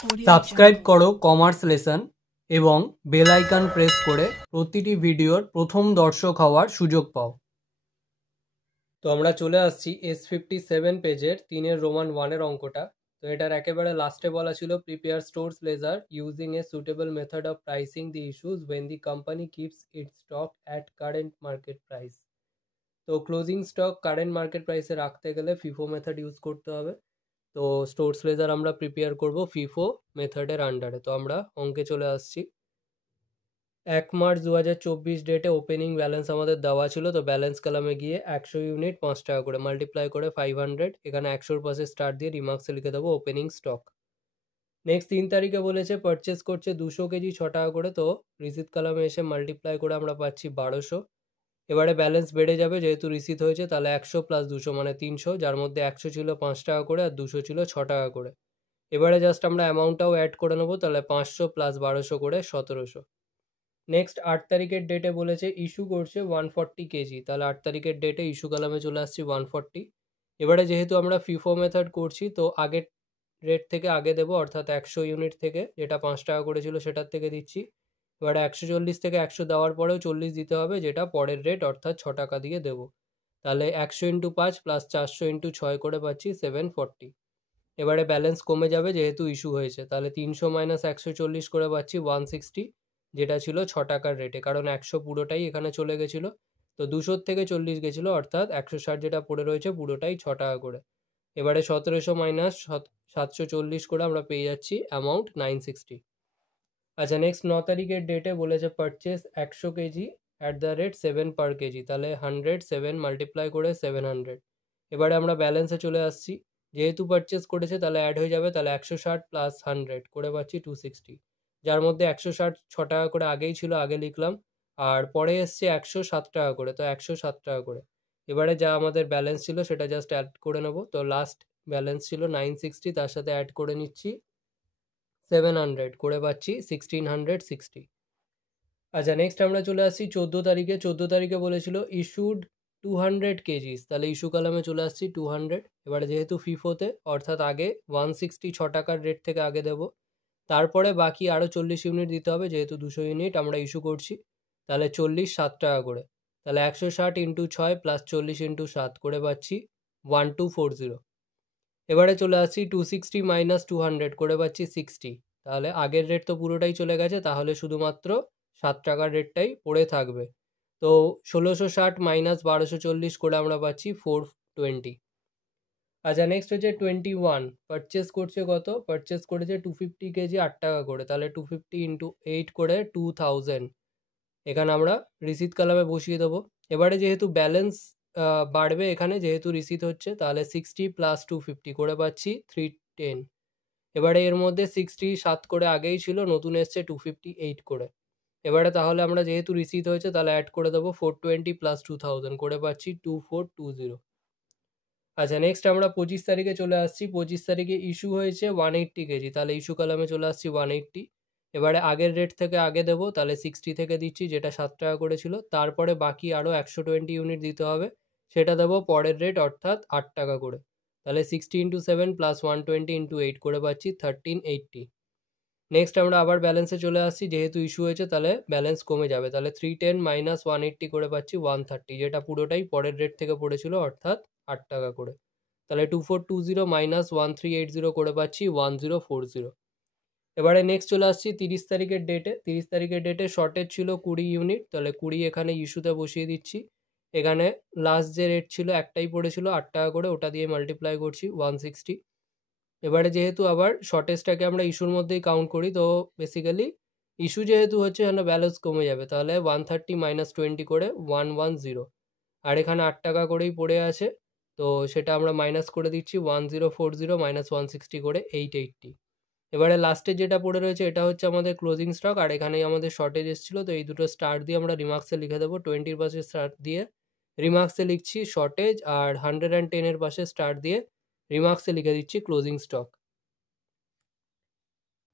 Subscribe করো commerce lesson এবং bell icon press করে প্রতিটি ভিডিওর প্রথম দর্শক হওয়ার সুযোগ পাও। তো আমরা চলে আসছি S57 পেজের 3 রোমান 1 অঙ্কটা। তো এটার একেবারে লাস্টে বলা ছিল prepare stores ledger using a suitable method of pricing the issues when the company keeps its stock at current market price. তো ক্লোজিং স্টক কারেন্ট মার্কেট প্রাইসে রাখতে গেলে ফিফো মেথড ইউজ করতে হবে। তো স্টোরস লেজার আমরা প্রিপেয়ার করব FIFO মেথডের আন্ডারে। তো আমরা অঙ্কে চলে আসছি। 1 মার্চ 2024 ডেটে ওপেনিং ব্যালেন্স আমাদের দেওয়া ছিল। তো ব্যালেন্স কলামে গিয়ে 100 ইউনিট 5 টাকা করে মাল্টিপ্লাই করে 500, এখানে 100-র পাশে স্টার্ট দিয়ে রিমার্কসে লিখে দেবো ওপেনিং স্টক। নেক্সট 3 তারিখে বলেছে পারচেস করছে 200 কেজি 6 টাকা করে। তো রিসিট কলামে এসে মাল্টিপ্লাই করে আমরা পাচ্ছি 1200। এবারে ব্যালেন্স বেড়ে যাবে, যেহেতু রিসিট হয়েছে তাহলে 100 প্লাস 200 মানে 300, যার মধ্যে 100 ছিল 5 টাকা করে আর 200 ছিল 6 টাকা করে। এবারে জাস্ট আমরা অ্যামাউন্টটাও অ্যাড করে নেবো, তাহলে 500 প্লাস 1200 করে 1700। নেক্সট 8 তারিখের ডেটে বলেছে ইস্যু করছে 140 কেজি, তাহলে 8 তারিখের ডেটে ইস্যু কলামে চলে আসছি 140। এবারে যেহেতু আমরা ফিফো মেথড করছি তো আগের রেট থেকে আগে দেবো, অর্থাৎ 100 ইউনিট থেকে যেটা 5 টাকা করে ছিল সেটার থেকে দিচ্ছি। এবারে 140 থেকে 100 দেওয়ার পরেও 40 দিতে হবে, যেটা পরের রেট অর্থাৎ 6 টাকা দিয়ে দেবো। তাহলে 100 ইন্টু 5 প্লাস 400 ইন্টু 6 করে পাচ্ছি 740। এবারে ব্যালেন্স কমে যাবে যেহেতু ইস্যু হয়েছে, তাহলে 300 মাইনাস 140 করে পাচ্ছি 160, যেটা ছিল 6 টাকার রেটে, কারণ 100 পুরোটাই এখানে চলে গেছিলো। তো 200 থেকে 40 গেছিলো, অর্থাৎ 160 যেটা পড়ে রয়েছে পুরোটাই 6 টাকা করে। এবারে 1700 মাইনাস 740 করে আমরা পেয়ে যাচ্ছি অ্যামাউন্ট 960। আচ্ছা, নেক্সট 9 তারিখের ডেটে বলেছে purchase 100 KG at the rate 7 per KG, তাহলে 107 মাল্টিপ্লাই করে 700। এবারে আমরা ব্যালেন্সে চলে আসছি, যেহেতু পারচেস করেছে তাহলে অ্যাড হয়ে যাবে, তাহলে 160 প্লাস 100 করে পাচ্ছি 260, যার মধ্যে 160 6 টাকা করে আগেই ছিল, আগে লিখলাম, আর পরে এসছে 107 টাকা করে, তো 107 টাকা করে। এবারে যা আমাদের ব্যালেন্স ছিল সেটা জাস্ট অ্যাড করে নেব। তো লাস্ট ব্যালেন্স ছিল 960, তার সাথে অ্যাড করে নিচ্ছি 700 করে পাচ্ছি 1660। আচ্ছা, নেক্সট আমরা চলে আসছি 14 তারিখে। 14 তারিখে বলেছিল ইস্যুড 200 কেজিস, তাহলে ইস্যু কলামে চলে আসছি 200। এবারে যেহেতু ফিফোতে, অর্থাৎ আগে 160 6 টাকার রেট থেকে আগে দেবো, তারপরে বাকি আরও 40 ইউনিট দিতে হবে, যেহেতু 200 ইউনিট আমরা ইস্যু করছি, তাহলে 40 7 টাকা করে, তাহলে 160 ইন্টু 6 প্লাস 40 ইন্টু 7 করে পাচ্ছি 1240। এবারে চলে আসছি 260 মাইনাস 200 করে পাচ্ছি 60, তাহলে আগের রেট তো পুরোটাই চলে গেছে, তাহলে শুধুমাত্র 7 টাকার রেটটাই পড়ে থাকবে। তো 1660 মাইনাস 1240 করে আমরা পাচ্ছি 420। আচ্ছা, নেক্সট হচ্ছে 21। পারচেস করছে কত? পারচেস করেছে 250 কেজি 8 টাকা করে, তাহলে 250 ইন্টু 8 করে 2000, এখানে আমরা রিসিট কলামে বসিয়ে দেবো। এবারে যেহেতু ব্যালেন্স বাড়বে এখানে, যেহেতু রিসিট হচ্ছে, তাহলে 60 প্লাস 250 করে পাচ্ছি 310। এবারে এর মধ্যে 60 7 করে আগেই ছিল, নতুন এসছে 258 করে। এবারে তাহলে আমরা যেহেতু রিসিট হয়েছে তাহলে অ্যাড করে দেবো 420 প্লাস 2000 করে পাচ্ছি 2420। আচ্ছা, নেক্সট আমরা 25 তারিখে চলে আসছি। 25 তারিখে ইস্যু হয়েছে 180 কেজি, তাহলে ইস্যু কলামে চলে আসছি 180। এবারে আগের রেট থেকে আগে দেবো, তাহলে 60 থেকে দিচ্ছি, যেটা 7 টাকা করে ছিল, তারপরে বাকি আরও 120 ইউনিট দিতে হবে, সেটা দেবো পরের রেট অর্থাৎ 8 টাকা করে, তাহলে 60 ইন্টু 7 প্লাস 120 ইন্টু 8 করে পাচ্ছি 1380। নেক্সট আমরা আবার ব্যালেন্সে চলে আসছি, যেহেতু ইস্যু হয়েছে তাহলে ব্যালেন্স কমে যাবে, তাহলে 310 মাইনাস 180 করে পাচ্ছি 130, যেটা পুরোটাই পরের রেট থেকে পড়েছিল, অর্থাৎ 8 টাকা করে, তাহলে 2420 মাইনাস 1380 করে পাচ্ছি 1040। এবারে নেক্সট চলে আসছি 30 তারিখের ডেটে। 30 তারিখের ডেটে শর্টেজ ছিল 20 ইউনিট, তাহলে 20 এখানে ইস্যুতে বসিয়ে দিচ্ছি। এখানে লাস্ট যে রেট ছিল একটাই পড়েছিল 8 টাকা করে, ওটা দিয়ে মাল্টিপ্লাই করছি 160। এবারে যেহেতু আবার শর্টেজটাকে আমরা ইস্যুর মধ্যেই কাউন্ট করি, তো বেসিক্যালি ইস্যু যেহেতু হচ্ছে যেন ব্যালেন্স কমে যাবে, তাহলে 130 মাইনাস 20 করে 110, আর এখানে 8 টাকা করেই পড়ে আছে, তো সেটা আমরা মাইনাস করে দিচ্ছি 1040 মাইনাস 160 করে 880। এবারে লাস্টে যেটা পড়ে রয়েছে এটা হচ্ছে আমাদের ক্লোজিং স্টক, আর এখানেই আমাদের শর্টেজ এসেছিলো, তো এই দুটো স্টার দিয়ে আমরা রিমার্কসে লিখে দেবো। 20-র পাশে স্টার দিয়ে রিমার্কসে লিখছি শর্টেজ, আর 110-এর পাশে স্টার দিয়ে রিমার্কসে লিখে দিচ্ছি ক্লোজিং স্টক।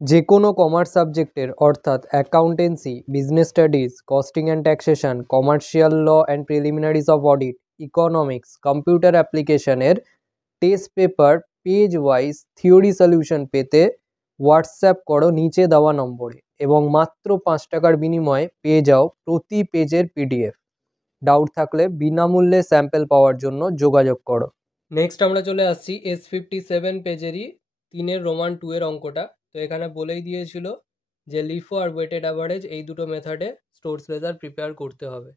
যে কোনো কমার্স সাবজেক্টের অর্থাৎ accountancy, business studies, costing and taxation, commercial law and preliminaries of audit, economics, computer অ্যাপ্লিকেশনের test paper page wise theory solution পেতে হোয়াটসঅ্যাপ করো নিচে দেওয়া নম্বরে এবং মাত্র 5 টাকার বিনিময়ে পেয়ে যাও প্রতি পেজের পিডিএফ। ডাউট থাকলে বিনামূল্যে স্যাম্পল পাওয়ার জন্য যোগাযোগ করো। নেক্সট আমরা চলে আসছি S57 পেজেরই 3 রোমান 2 এর অঙ্কটা। তো এখানে বলেই দিয়েছিল যে লিফো আর ওয়েটেড অ্যাভারেজ এই দুটো মেথডে স্টোরস লেজার প্রিপেয়ার করতে হবে।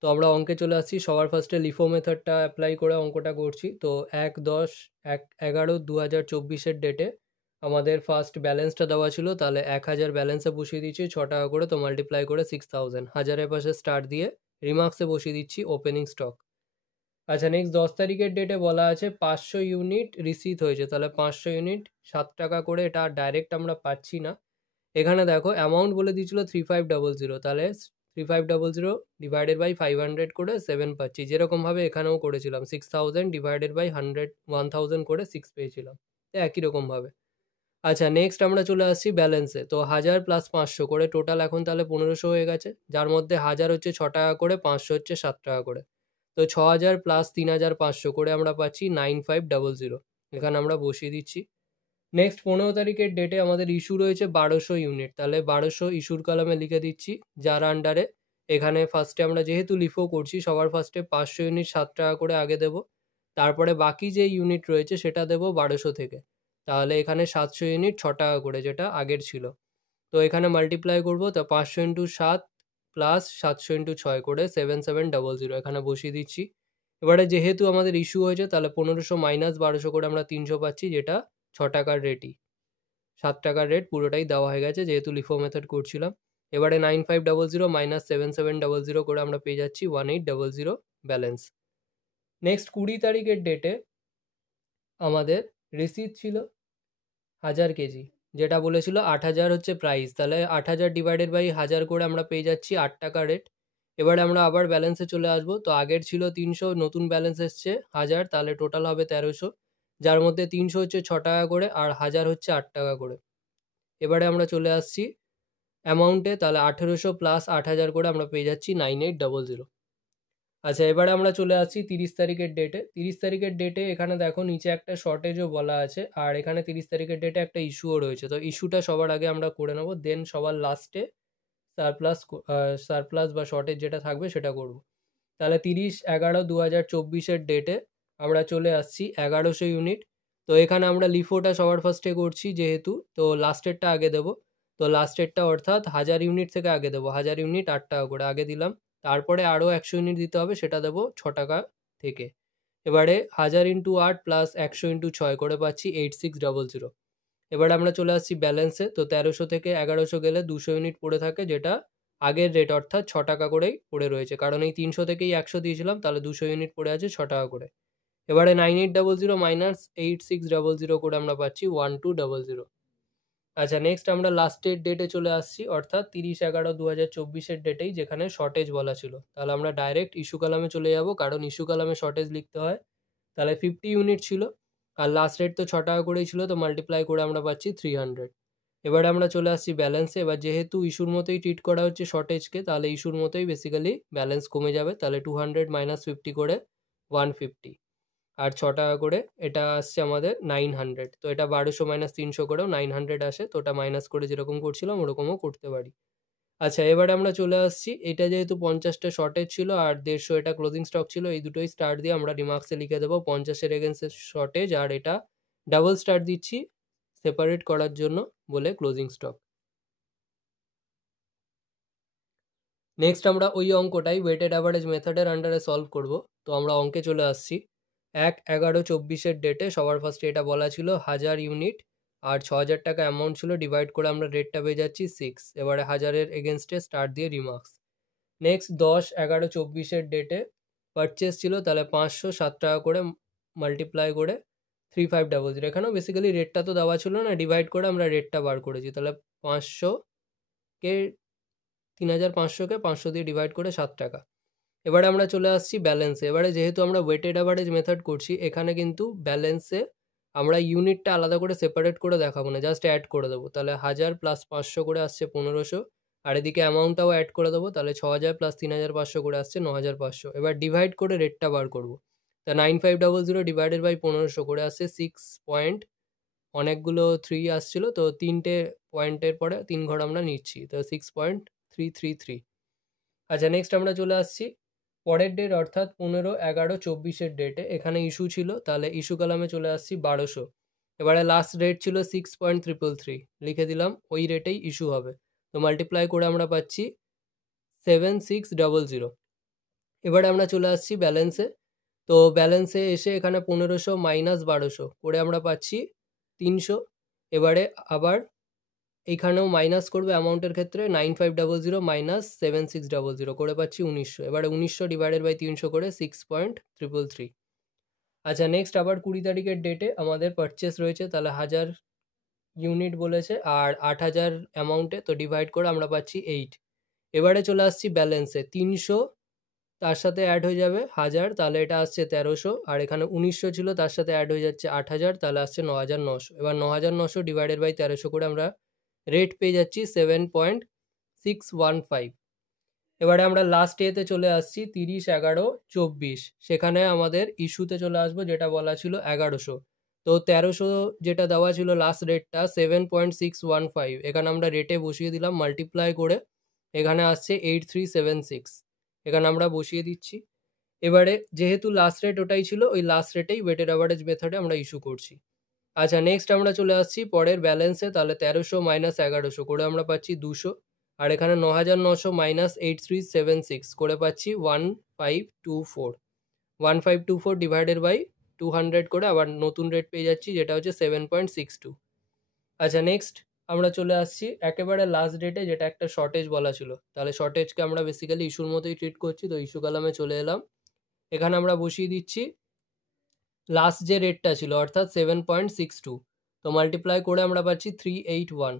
তো আমরা অঙ্কে চলে আসছি। সবার ফার্স্টে লিফো মেথডটা অ্যাপ্লাই করে অঙ্কটা করছি। তো 1/10/11/2024 ডেটে আমাদের ফার্স্ট ব্যালেন্সটা দেওয়া ছিল, তাহলে 1000 ব্যালেন্সে বসিয়ে দিচ্ছি 6 টাকা করে, তো মাল্টিপ্লাই করে 6000, হাজারের পাশে স্টার দিয়ে রিমার্কসে বসিয়ে দিচ্ছি ওপেনিং স্টক। আচ্ছা, নেক্সট 10 তারিখের ডেটে বলা আছে 500 ইউনিট রিসিভ হয়েছে, তাহলে 500 ইউনিট 7 টাকা করে, এটা ডাইরেক্ট আমরা পাচ্ছি না। এখানে দেখো অ্যামাউন্ট বলে দিয়েছিল 3500, তাহলে 3500 ডিভাইডেড বাই 500 করে 7 পাচ্ছি, যেরকমভাবে এখানেও করেছিলাম 6000 ডিভাইডেড বাই 1000 করে 6 পেয়েছিলাম, তো একই রকমভাবে। আচ্ছা, নেক্সট আমরা চলে আসছি ব্যালেন্সে। তো 1000 প্লাস 500 করে টোটাল এখন তাহলে 1500 হয়ে গেছে, যার মধ্যে 1000 হচ্ছে 6 টাকা করে, 500 হচ্ছে 7 টাকা করে। তো 6000 প্লাস 3500 করে আমরা পাচ্ছি 9500, এখানে আমরা বসিয়ে দিচ্ছি। নেক্সট 15 তারিখের ডেটে আমাদের ইস্যু রয়েছে 1200 ইউনিট, তাহলে 1200 ইস্যুর কলামে লিখে দিচ্ছি, যার আন্ডারে এখানে ফার্স্টে আমরা যেহেতু লিফো করছি সবার ফার্স্টে 500 ইউনিট 7 টাকা করে আগে দেবো, তারপরে বাকি যে ইউনিট রয়েছে সেটা দেবো 1200 থেকে, তাহলে এখানে 700 ইউনিট 6 টাকা করে যেটা আগের ছিল। তো এখানে মাল্টিপ্লাই করবো, তো 500 ইন্টু 7 প্লাস 700 ইন্টু 6 করে 7700 এখানে বসিয়ে দিচ্ছি। এবারে যেহেতু আমাদের ইস্যু হয়েছে তাহলে 1500 মাইনাস 1200 করে আমরা 300 পাচ্ছি, যেটা 6 টাকার রেটই, 7 টাকার রেট পুরোটাই দেওয়া হয়ে গেছে যেহেতু লিফো মেথড করছিলাম। এবারে 9500 মাইনাস 7700 করে আমরা পেয়ে যাচ্ছি 1800 ব্যালেন্স। নেক্সট 20 তারিখের ডেটে আমাদের রিসিট ছিল 1000 কেজি, যেটা বলেছিল 8000 হচ্ছে প্রাইস, তাহলে 8000 ডিভাইডেড বাই 1000 করে আমরা পেয়ে যাচ্ছি 8 টাকা রেট। এবারে আমরা আবার ব্যালেন্সে চলে আসবো, তো আগের ছিল 300, নতুন ব্যালেন্স এসছে 1000, তাহলে টোটাল হবে 1300, যার মধ্যে 300 হচ্ছে 6 টাকা করে আর 1000 হচ্ছে 8 টাকা করে। এবারে আমরা চলে আসছি অ্যামাউন্টে, তাহলে 1800 প্লাস 8000 করে আমরা পেয়ে যাচ্ছি 9800। আচ্ছা, এবারে আমরা চলে আসছি 30 তারিখের ডেটে। 30 তারিখের ডেটে এখানে দেখো নিচে একটা শর্টেজও বলা আছে, আর এখানে 30 তারিখের ডেটে একটা ইস্যুও রয়েছে, তো ইস্যুটা সবার আগে আমরা করে নেবো, দেন সবার লাস্টে সারপ্লাস বা শর্টেজ যেটা থাকবে সেটা করব। তাহলে 30/11/2024 ডেটে আমরা চলে আসছি 1100 ইউনিট। তো এখানে আমরা লিফোটা সবার ফার্স্টে করছি যেহেতু, তো লাস্টেরটা আগে দেবো। তো লাস্টেরটা অর্থাৎ 1000 ইউনিট থেকে আগে দেবো, 1000 ইউনিট 8 টাকা করে আগে দিলাম, তারপরে আরও 100 ইউনিট দিতে হবে, সেটা দেবো 6 টাকা থেকে। এবারে 1000 ইন্টু 8 প্লাস 100 ইন্টু 6 করে পাচ্ছি 8600। এবারে আমরা চলে আসছি ব্যালেন্সে, তো 1300 থেকে 1100 গেলে 200 ইউনিট পড়ে থাকে, যেটা আগের রেট অর্থাৎ 6 টাকা করেই পড়ে রয়েছে, কারণ এই 300 থেকেই 100 দিয়েছিলাম, তাহলে 200 ইউনিট পড়ে আছে 6 টাকা করে। এবারে 9800 মাইনাস 8600 করে আমরা পাচ্ছি 1200। আচ্ছা, নেক্সট আমরা লাস্টের ডেটে চলে আসছি, অর্থাৎ 30/11/2024 ডেটেই, যেখানে শর্টেজ বলা ছিল, তাহলে আমরা ডাইরেক্ট ইস্যু কলামে চলে যাব, কারণ ইস্যু কলামে শর্টেজ লিখতে হয়। তাহলে 50 ইউনিট ছিল আর লাস্ট রেট তো 6 টাকা করেই ছিল, তো মাল্টিপ্লাই করে আমরা পাচ্ছি 300। এবারে আমরা চলে আসছি ব্যালেন্সে। এবার যেহেতু ইস্যুর মতোই ট্রিট করা হচ্ছে শর্টেজকে, তাহলে ইস্যুর মতোই বেসিক্যালি ব্যালেন্স কমে যাবে, তাহলে 200 মাইনাস 50 করে 150, আর 6 টাকা করে এটা আসছে আমাদের 900। তো এটা 1200 মাইনাস 300 করেও 900 আসে, তো ওটা মাইনাস করে যেরকম করছিলাম ওরকমও করতে পারি। আচ্ছা, এবারে আমরা চলে আসছি, এটা যেহেতু 50টা শর্টেজ ছিল আর 150 এটা ক্লোজিং স্টক ছিল, এই দুটোই স্টার দিয়ে আমরা রিমার্কসে লিখে দেবো 50-এর এগেন্সে শর্টেজ, আর এটা ডাবল স্টার দিচ্ছি সেপারেট করার জন্য বলে ক্লোজিং স্টক। নেক্সট আমরা ওই অঙ্কটাই ওয়েটেড অ্যাভারেজ মেথডের আন্ডারে সলভ করব। তো আমরা অঙ্কে চলে আসছি। 1/11/24 ডেটে সবার ফার্স্টে এটা বলা ছিল 1000 ইউনিট আর 6000 টাকা অ্যামাউন্ট ছিল, ডিভাইড করে আমরা রেটটা পেয়ে যাচ্ছি 6। এবারে 1000-এর এগেনস্টে স্টার দিয়ে রিমার্কস। নেক্সট 10/11/24 ডেটে পারচেস ছিল, তাহলে 500 7 টাকা করে মাল্টিপ্লাই করে 3500, এখানেও বেসিক্যালি রেটটা তো দেওয়া ছিল না, ডিভাইড করে আমরা রেটটা বার করেছি, তাহলে 500কে 3500কে 500 দিয়ে ডিভাইড করে 7 টাকা। এবারে আমরা চলে আসছি ব্যালেন্সে। এবারে যেহেতু আমরা ওয়েটেড অ্যাভারেজ মেথড করছি, এখানে কিন্তু ব্যালেন্সে আমরা ইউনিটটা আলাদা করে সেপারেট করে দেখাবো না, জাস্ট অ্যাড করে দেবো, তাহলে 1000 প্লাস 500 করে আসছে 1500, আর এদিকে অ্যামাউন্টটাও অ্যাড করে দেবো, তাহলে 6000 প্লাস 3500 করে আসছে 9500। এবার ডিভাইড করে রেটটা বার করবো, তা 9500 ডিভাইডেড বাই 1500 করে আসছে 6.5 অনেকগুলো 3 আসছিল, তো 3টে পয়েন্টের পরে 3 ঘর আমরা নিচ্ছি, তো 6.333। আচ্ছা, নেক্সট আমরা চলে আসছি পরের ডেট অর্থাৎ 15/11/24 ডেটে। এখানে ইস্যু ছিল, তাহলে ইস্যু কলামে চলে আসছি 1200। এবারে লাস্ট রেট ছিল 6.333, লিখে দিলাম ওই রেটেই ইস্যু হবে। তো মাল্টিপ্লাই করে আমরা পাচ্ছি 7600। এবারে আমরা চলে আসছি ব্যালেন্সে। তো ব্যালেন্সে এসে এখানে 1500 মাইনাস 1200 করে আমরা পাচ্ছি 300। এবারে আবার এইখানেও মাইনাস করবে অ্যামাউন্টের ক্ষেত্রে 9500 মাইনাস 7600 করে পাচ্ছি 1900। এবারে 1900 ডিভাইডেড বাই 300 করে 6.333। আচ্ছা, নেক্সট আবার 20 তারিখের ডেটে আমাদের পারচেস রয়েছে, তাহলে 1000 ইউনিট বলেছে আর 8000 অ্যামাউন্টে, তো ডিভাইড করে আমরা পাচ্ছি 8। এবারে চলে আসছি ব্যালেন্সে, 300 তার সাথে অ্যাড হয়ে যাবে 1000, তাহলে এটা আসছে 1300, আর এখানে 1900 ছিল তার সাথে অ্যাড হয়ে যাচ্ছে 8000, তাহলে আসছে 9900। এবার 9900 ডিভাইডেড বাই 1300 করে আমরা রেট পেয়ে যাচ্ছি 7.615। এবারে আমরা লাস্ট এতে চলে আসছি 30/11/24। সেখানে আমাদের ইস্যুতে চলে আসবো, যেটা বলা ছিল 1100। তো 1300 যেটা দেওয়া ছিল লাস্ট রেটটা 7.615, এখানে আমরা রেটে বসিয়ে দিলাম মাল্টিপ্লাই করে, এখানে আসছে 8376, এখানে আমরা বসিয়ে দিচ্ছি। এবারে যেহেতু লাস্ট রেট ওটাই ছিল, ওই লাস্ট রেটেই ওয়েটেড অ্যাভারেজ মেথডে আমরা ইস্যু করছি। আচ্ছা, নেক্সট আমরা চলে আসছি পরের ব্যালেন্সে, তাহলে 1300 মাইনাস 1100 করে আমরা পাচ্ছি 200, আর এখানে 9900 মাইনাস 8376 করে পাচ্ছি 1524। 1524 ডিভাইডেড বাই 200 করে আবার নতুন রেট পেয়ে যাচ্ছি, যেটা হচ্ছে 7.62। আচ্ছা, নেক্সট আমরা চলে আসছি একেবারে লাস্ট ডেটে, যেটা একটা শর্টেজ বলা ছিল। তাহলে শর্টেজকে আমরা বেসিক্যালি ইস্যুর মতোই ট্রিট করছি, তো ইস্যু কলামে চলে এলাম। এখানে আমরা বসিয়ে দিচ্ছি লাস্ট যে রেটটা ছিল অর্থাৎ 7.62, তো মাল্টিপ্লাই করে আমরা পাচ্ছি 381।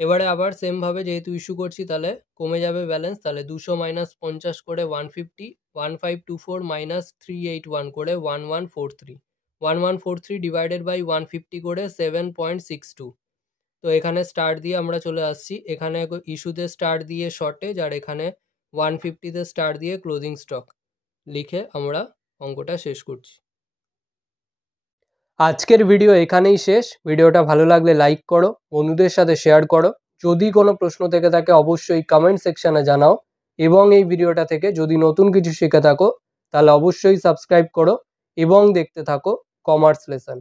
এবারে আবার সেমভাবে যেহেতু ইস্যু করছি, তাহলে কমে যাবে ব্যালেন্স, তাহলে 200 মাইনাস 50 করে 150, 1524 মাইনাস 381 করে 1143, 1143 ডিভাইডেড বাই 150 করে 7.62। তো এখানে স্টার দিয়ে আমরা চলে আসছি, এখানে ইস্যুতে স্টার দিয়ে শর্টেজ, আর এখানে 150তে স্টার দিয়ে ক্লোজিং স্টক লিখে আমরা অঙ্কটা শেষ করছি। আজকের ভিডিও এখানেই শেষ। ভিডিওটা ভালো লাগলে লাইক করো, বন্ধুদের সাথে শেয়ার করো। যদি কোনো প্রশ্ন থেকে থাকে অবশ্যই কমেন্ট সেকশানে জানাও, এবং এই ভিডিওটা থেকে যদি নতুন কিছু শিখে থাকো তাহলে অবশ্যই সাবস্ক্রাইব করো এবং দেখতে থাকো কমার্স লেসন।